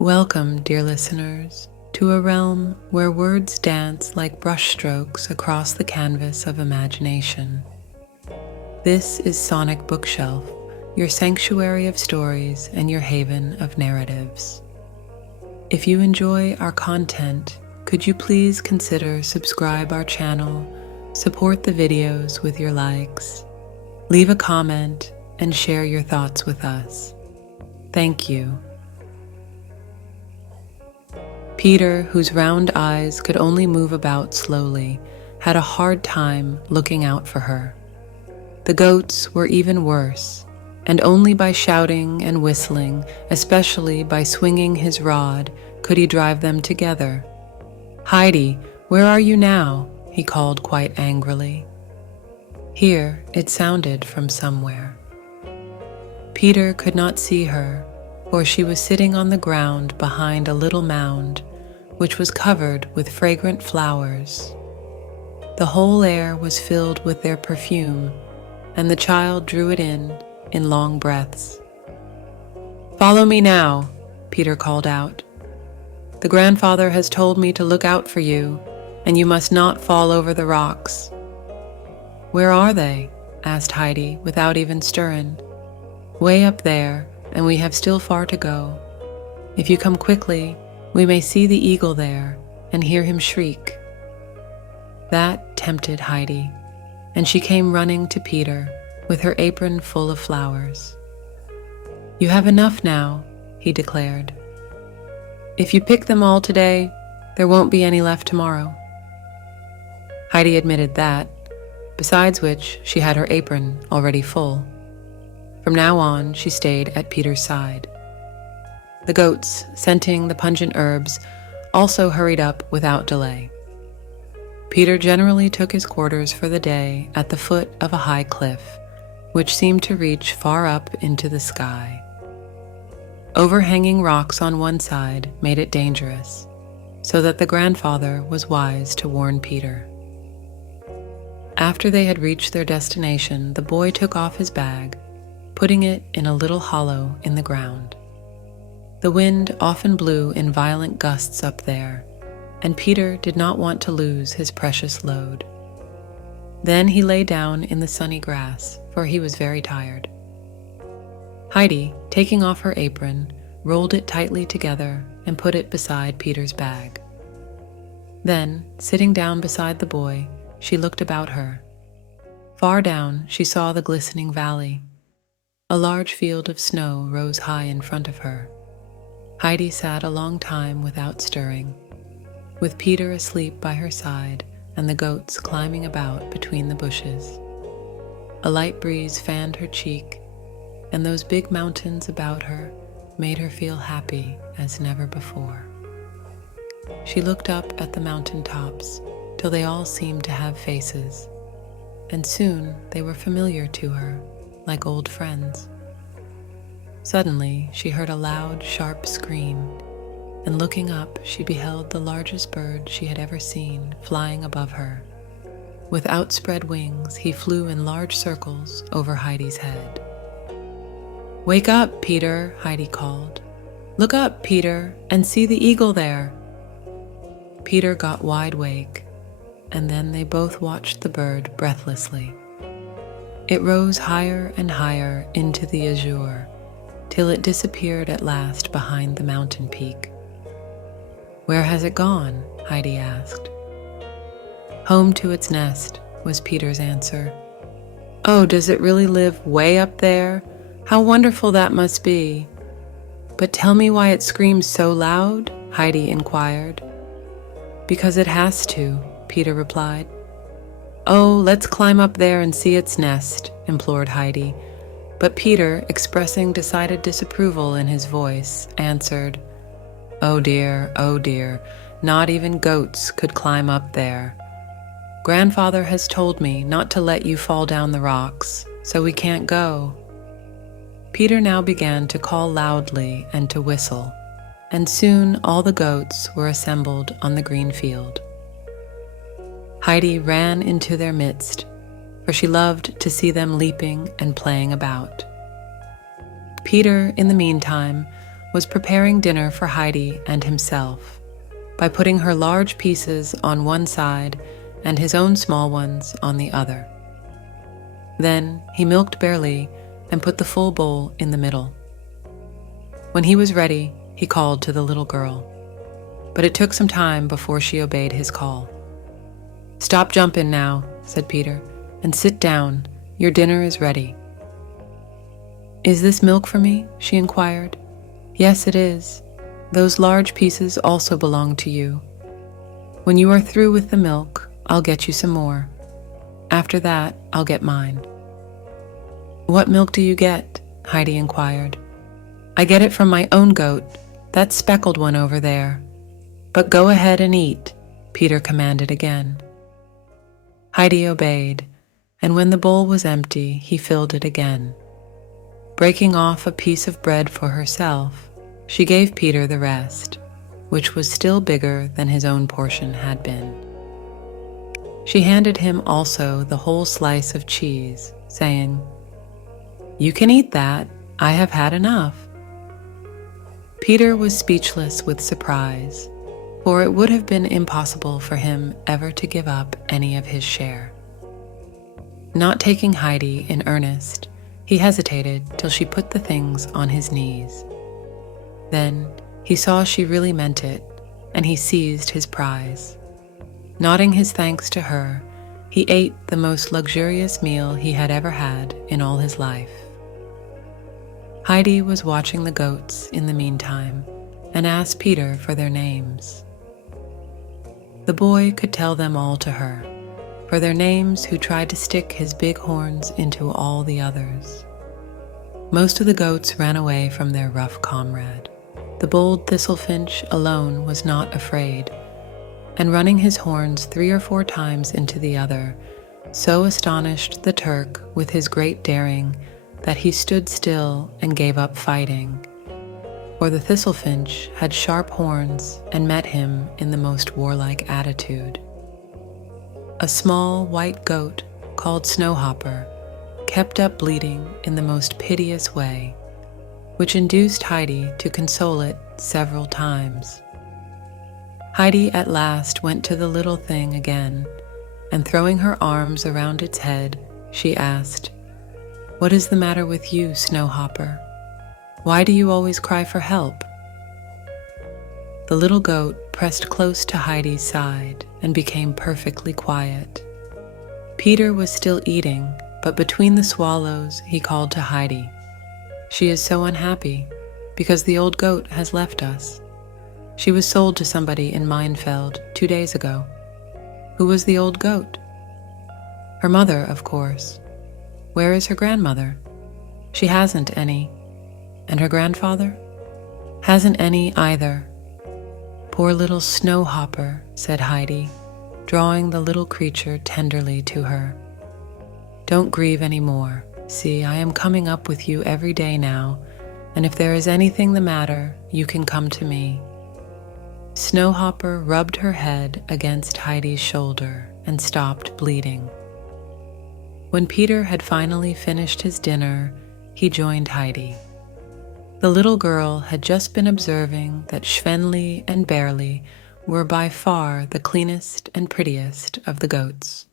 Welcome, dear listeners, to a realm where words dance like brushstrokes across the canvas of imagination. This is Sonic Bookshelf, your sanctuary of stories and your haven of narratives. If you enjoy our content, could you please consider subscribe our channel, support the videos with your likes, leave a comment, and share your thoughts with us. Thank you. Peter, whose round eyes could only move about slowly, had a hard time looking out for her. The goats were even worse, and only by shouting and whistling, especially by swinging his rod, could he drive them together. "Heidi, where are you now?" he called quite angrily. Here, it sounded from somewhere. Peter could not see her, for she was sitting on the ground behind a little mound, which was covered with fragrant flowers. The whole air was filled with their perfume, and the child drew it in long breaths. "Follow me now," Peter called out. "The grandfather has told me to look out for you, and you must not fall over the rocks." "Where are they?" asked Heidi without even stirring. "Way up there, and we have still far to go. If you come quickly, we may see the eagle there and hear him shriek." That tempted Heidi, and she came running to Peter with her apron full of flowers. "You have enough now," he declared. "If you pick them all today, there won't be any left tomorrow." Heidi admitted that, besides which she had her apron already full. From now on, she stayed at Peter's side. The goats, scenting the pungent herbs, also hurried up without delay. Peter generally took his quarters for the day at the foot of a high cliff, which seemed to reach far up into the sky. Overhanging rocks on one side made it dangerous, so that the grandfather was wise to warn Peter. After they had reached their destination, the boy took off his bag, putting it in a little hollow in the ground. The wind often blew in violent gusts up there, and Peter did not want to lose his precious load. Then he lay down in the sunny grass, for he was very tired. Heidi, taking off her apron, rolled it tightly together and put it beside Peter's bag. Then, sitting down beside the boy, she looked about her. Far down, she saw the glistening valley. A large field of snow rose high in front of her. Heidi sat a long time without stirring, with Peter asleep by her side and the goats climbing about between the bushes. A light breeze fanned her cheek, and those big mountains about her made her feel happy as never before. She looked up at the mountain tops till they all seemed to have faces, and soon they were familiar to her, like old friends. Suddenly, she heard a loud, sharp scream, and looking up, she beheld the largest bird she had ever seen flying above her. With outspread wings, he flew in large circles over Heidi's head. "Wake up, Peter," Heidi called. "Look up, Peter, and see the eagle there." Peter got wide awake, and then they both watched the bird breathlessly. It rose higher and higher into the azure, till it disappeared at last behind the mountain peak. "Where has it gone?" Heidi asked. "Home to its nest," was Peter's answer. "Oh, does it really live way up there? How wonderful that must be." "But tell me why it screams so loud?" Heidi inquired. "Because it has to," Peter replied. "Oh, let's climb up there and see its nest," implored Heidi. But Peter, expressing decided disapproval in his voice, answered, oh dear, not even goats could climb up there. Grandfather has told me not to let you fall down the rocks, so we can't go." Peter now began to call loudly and to whistle, and soon all the goats were assembled on the green field. Heidi ran into their midst, for she loved to see them leaping and playing about. Peter, in the meantime, was preparing dinner for Heidi and himself by putting her large pieces on one side and his own small ones on the other. Then he milked Barely and put the full bowl in the middle. When he was ready, he called to the little girl, but it took some time before she obeyed his call. "Stop jumping now," said Peter, "and sit down. Your dinner is ready." "Is this milk for me?" she inquired. "Yes, it is. Those large pieces also belong to you. When you are through with the milk, I'll get you some more. After that, I'll get mine." "What milk do you get?" Heidi inquired. "I get it from my own goat, that speckled one over there. But go ahead and eat," Peter commanded again. Heidi obeyed, and when the bowl was empty, he filled it again. Breaking off a piece of bread for herself, she gave Peter the rest, which was still bigger than his own portion had been. She handed him also the whole slice of cheese, saying, "You can eat that. I have had enough." Peter was speechless with surprise, for it would have been impossible for him ever to give up any of his share. Not taking Heidi in earnest, he hesitated till she put the things on his knees. Then he saw she really meant it, and he seized his prize. Nodding his thanks to her, he ate the most luxurious meal he had ever had in all his life. Heidi was watching the goats in the meantime and asked Peter for their names. The boy could tell them all to her, for their names who tried to stick his big horns into all the others. Most of the goats ran away from their rough comrade. The bold thistle-finch alone was not afraid, and running his horns 3 or 4 times into the other, so astonished the Turk with his great daring that he stood still and gave up fighting, for the thistle-finch had sharp horns and met him in the most warlike attitude. A small white goat called Snowhopper kept up bleating in the most piteous way, which induced Heidi to console it several times. Heidi at last went to the little thing again, and throwing her arms around its head, she asked, "What is the matter with you, Snowhopper? Why do you always cry for help?" The little goat pressed close to Heidi's side and became perfectly quiet. Peter was still eating, but between the swallows he called to Heidi, "She is so unhappy because the old goat has left us. She was sold to somebody in Meinfeld 2 days ago." "Who was the old goat?" "Her mother, of course." "Where is her grandmother?" "She hasn't any." "And her grandfather?" "Hasn't any either." "Poor little Snowhopper," said Heidi, drawing the little creature tenderly to her. "Don't grieve any more. See, I am coming up with you every day now, and if there is anything the matter, you can come to me." Snowhopper rubbed her head against Heidi's shoulder and stopped bleeding. When Peter had finally finished his dinner, he joined Heidi. The little girl had just been observing that Schwenli and Barely were by far the cleanest and prettiest of the goats.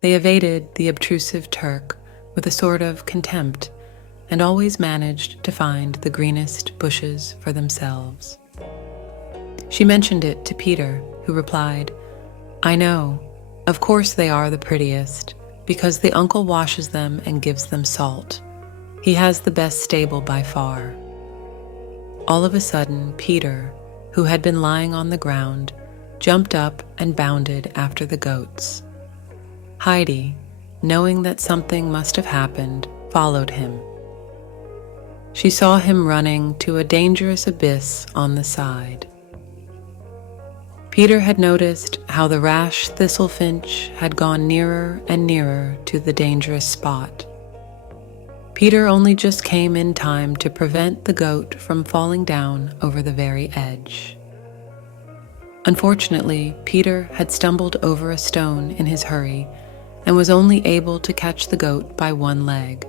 They evaded the obtrusive Turk with a sort of contempt and always managed to find the greenest bushes for themselves. She mentioned it to Peter, who replied, "I know, of course they are the prettiest, because the uncle washes them and gives them salt. He has the best stable by far." All of a sudden, Peter, who had been lying on the ground, jumped up and bounded after the goats. Heidi, knowing that something must have happened, followed him. She saw him running to a dangerous abyss on the side. Peter had noticed how the rash thistle-finch had gone nearer and nearer to the dangerous spot. Peter only just came in time to prevent the goat from falling down over the very edge. Unfortunately, Peter had stumbled over a stone in his hurry and was only able to catch the goat by one leg.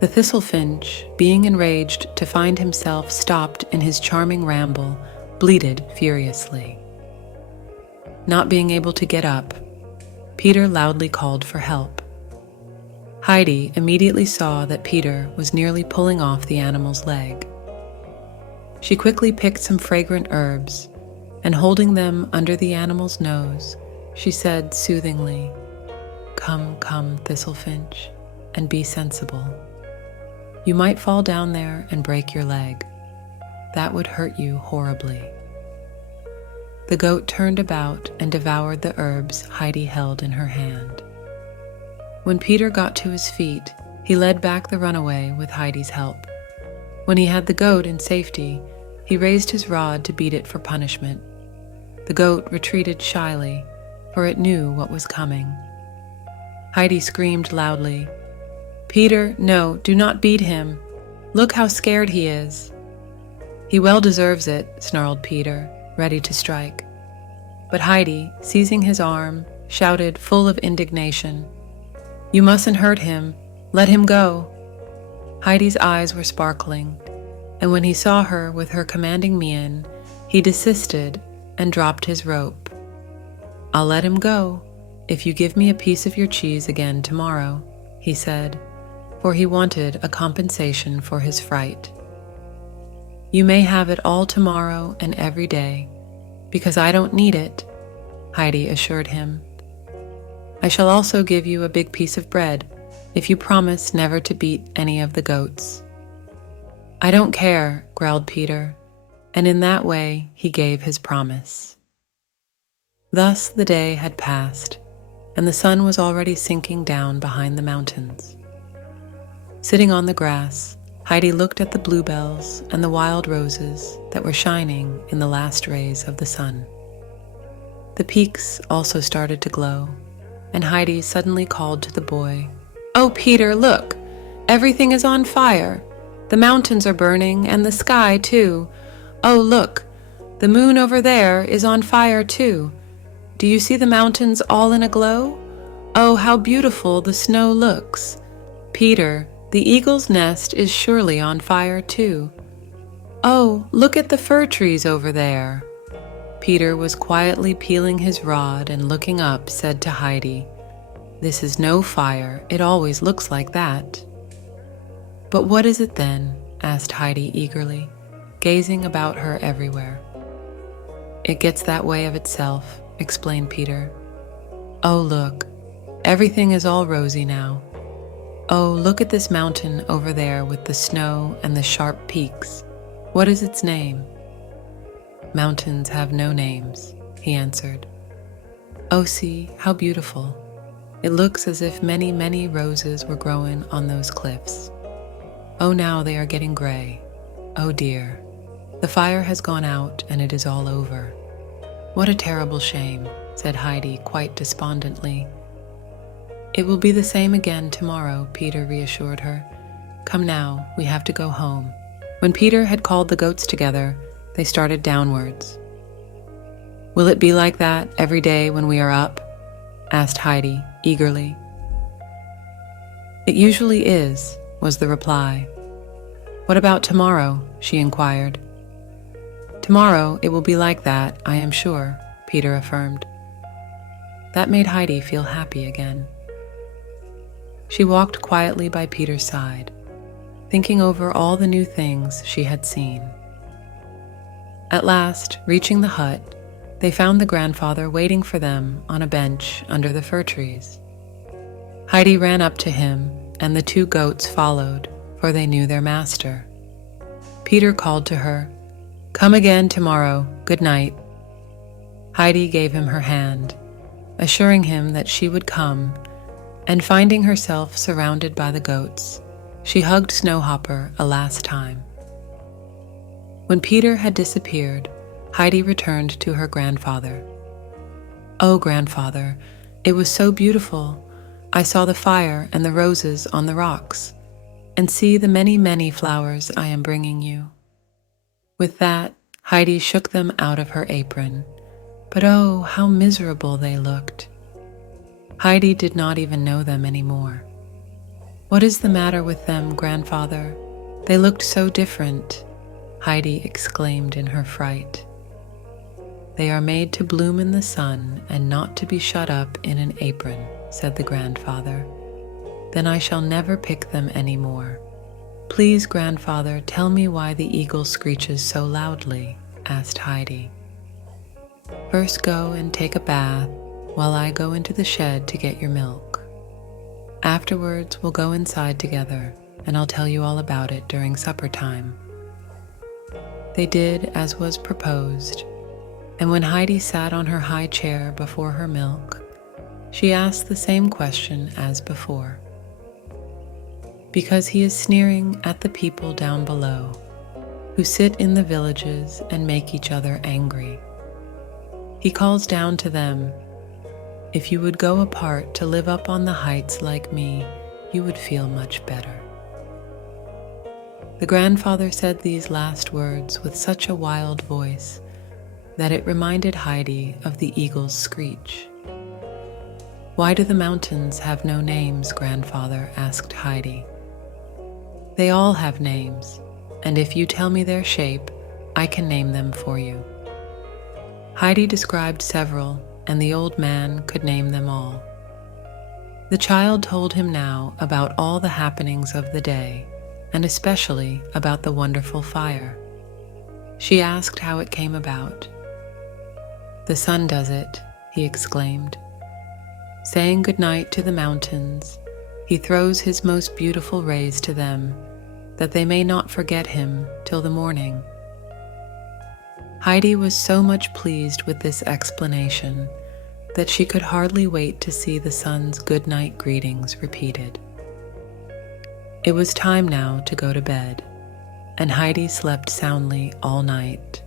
The thistlefinch, being enraged to find himself stopped in his charming ramble, bleated furiously. Not being able to get up, Peter loudly called for help. Heidi immediately saw that Peter was nearly pulling off the animal's leg. She quickly picked some fragrant herbs, and holding them under the animal's nose, she said soothingly, "Come, come, Thistlefinch, and be sensible. You might fall down there and break your leg. That would hurt you horribly." The goat turned about and devoured the herbs Heidi held in her hand. When Peter got to his feet, he led back the runaway with Heidi's help. When he had the goat in safety, he raised his rod to beat it for punishment. The goat retreated shyly, for it knew what was coming. Heidi screamed loudly, "Peter, no, do not beat him. Look how scared he is." "He well deserves it," snarled Peter, ready to strike. But Heidi, seizing his arm, shouted full of indignation, "You mustn't hurt him. Let him go." Heidi's eyes were sparkling, and when he saw her with her commanding mien, he desisted and dropped his rope. "I'll let him go if you give me a piece of your cheese again tomorrow," he said, for he wanted a compensation for his fright. "You may have it all tomorrow and every day, because I don't need it," Heidi assured him. "I shall also give you a big piece of bread if you promise never to beat any of the goats." "I don't care," growled Peter, and in that way he gave his promise. Thus the day had passed, and the sun was already sinking down behind the mountains. Sitting on the grass, Heidi looked at the bluebells and the wild roses that were shining in the last rays of the sun. The peaks also started to glow, and Heidi suddenly called to the boy, "Oh, Peter, look! Everything is on fire! The mountains are burning, and the sky, too. Oh, look! The moon over there is on fire, too. Do you see the mountains all in a glow? Oh, how beautiful the snow looks! Peter, the eagle's nest is surely on fire, too. Oh, look at the fir trees over there." Peter was quietly peeling his rod and looking up, said to Heidi, "This is no fire. It always looks like that." "But what is it then?" asked Heidi eagerly, gazing about her everywhere. "It gets that way of itself," explained Peter. "Oh, look, everything is all rosy now. Oh, look at this mountain over there with the snow and the sharp peaks. What is its name?" "Mountains have no names," he answered. "Oh, see, how beautiful. It looks as if many, many roses were growing on those cliffs. Oh, now they are getting gray. Oh dear, the fire has gone out and it is all over. What a terrible shame," said Heidi quite despondently. "It will be the same again tomorrow," Peter reassured her. "Come now, we have to go home." When Peter had called the goats together, they started downwards. "Will it be like that every day when we are up?" asked Heidi eagerly. "It usually is," was the reply. "What about tomorrow?" she inquired. "Tomorrow it will be like that, I am sure," Peter affirmed. That made Heidi feel happy again. She walked quietly by Peter's side, thinking over all the new things she had seen. At last, reaching the hut, they found the grandfather waiting for them on a bench under the fir trees. Heidi ran up to him, and the two goats followed, for they knew their master. Peter called to her, "Come again tomorrow. Good night." Heidi gave him her hand, assuring him that she would come, and finding herself surrounded by the goats, she hugged Snowhopper a last time. When Peter had disappeared, Heidi returned to her grandfather. "Oh, grandfather, it was so beautiful. I saw the fire and the roses on the rocks, and see the many, many flowers I am bringing you." With that, Heidi shook them out of her apron, but oh, how miserable they looked. Heidi did not even know them anymore. "What is the matter with them, grandfather? They looked so different," Heidi exclaimed in her fright. "They are made to bloom in the sun and not to be shut up in an apron," said the grandfather. "Then I shall never pick them any more." "Please, grandfather, tell me why the eagle screeches so loudly," asked Heidi. "First go and take a bath while I go into the shed to get your milk. Afterwards, we'll go inside together, and I'll tell you all about it during supper time." They did as was proposed, and when Heidi sat on her high chair before her milk, she asked the same question as before. "Because he is sneering at the people down below, who sit in the villages and make each other angry. He calls down to them, 'If you would go apart to live up on the heights like me, you would feel much better.'" The grandfather said these last words with such a wild voice that it reminded Heidi of the eagle's screech. "Why do the mountains have no names, grandfather?" asked Heidi. "They all have names, and if you tell me their shape, I can name them for you." Heidi described several, and the old man could name them all. The child told him now about all the happenings of the day, and especially about the wonderful fire. She asked how it came about. "The sun does it," he exclaimed. "Saying goodnight to the mountains, he throws his most beautiful rays to them, that they may not forget him till the morning." Heidi was so much pleased with this explanation that she could hardly wait to see the sun's good-night greetings repeated. It was time now to go to bed, and Heidi slept soundly all night.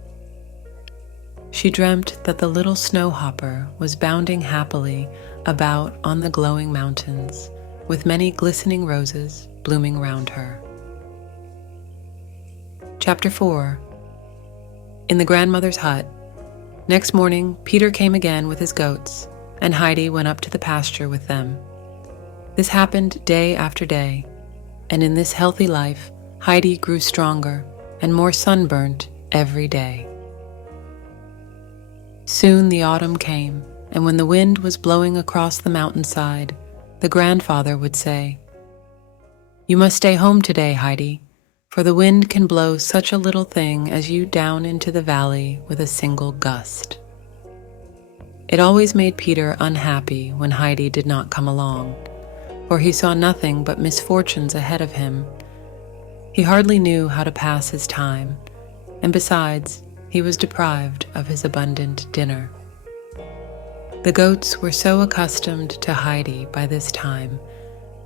She dreamt that the little snowhopper was bounding happily about on the glowing mountains, with many glistening roses blooming round her. Chapter 4. In the grandmother's hut. Next morning, Peter came again with his goats, and Heidi went up to the pasture with them. This happened day after day, and in this healthy life, Heidi grew stronger and more sunburnt every day. Soon the autumn came, and when the wind was blowing across the mountainside, the grandfather would say, "You must stay home today, Heidi, for the wind can blow such a little thing as you down into the valley with a single gust." It always made Peter unhappy when Heidi did not come along, for he saw nothing but misfortunes ahead of him. He hardly knew how to pass his time, and besides, he was deprived of his abundant dinner. The goats were so accustomed to Heidi by this time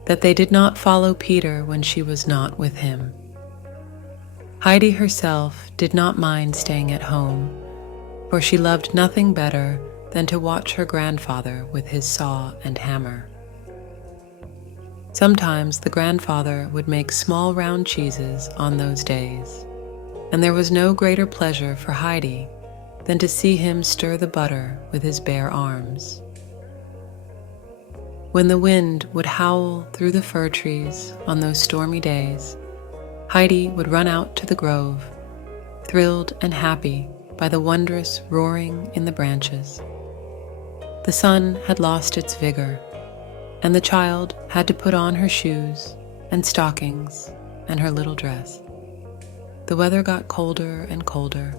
that they did not follow Peter when she was not with him. Heidi herself did not mind staying at home, for she loved nothing better than to watch her grandfather with his saw and hammer. Sometimes the grandfather would make small round cheeses on those days, and there was no greater pleasure for Heidi than to see him stir the butter with his bare arms. When the wind would howl through the fir trees on those stormy days, Heidi would run out to the grove, thrilled and happy by the wondrous roaring in the branches. The sun had lost its vigor, and the child had to put on her shoes and stockings and her little dress. The weather got colder and colder,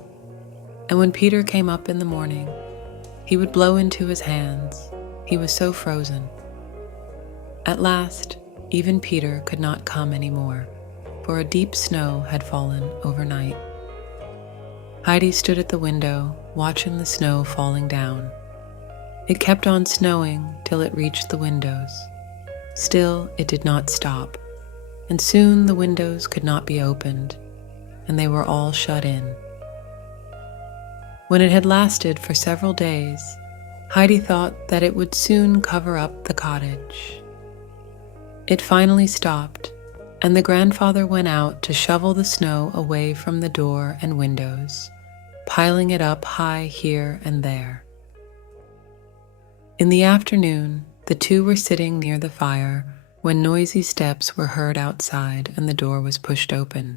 and when Peter came up in the morning, he would blow into his hands. He was so frozen. At last, even Peter could not come any more, for a deep snow had fallen overnight. Heidi stood at the window, watching the snow falling down. It kept on snowing till it reached the windows. Still, it did not stop, and soon the windows could not be opened, and they were all shut in. When it had lasted for several days, Heidi thought that it would soon cover up the cottage. It finally stopped, and the grandfather went out to shovel the snow away from the door and windows, piling it up high here and there. In the afternoon, the two were sitting near the fire when noisy steps were heard outside and the door was pushed open.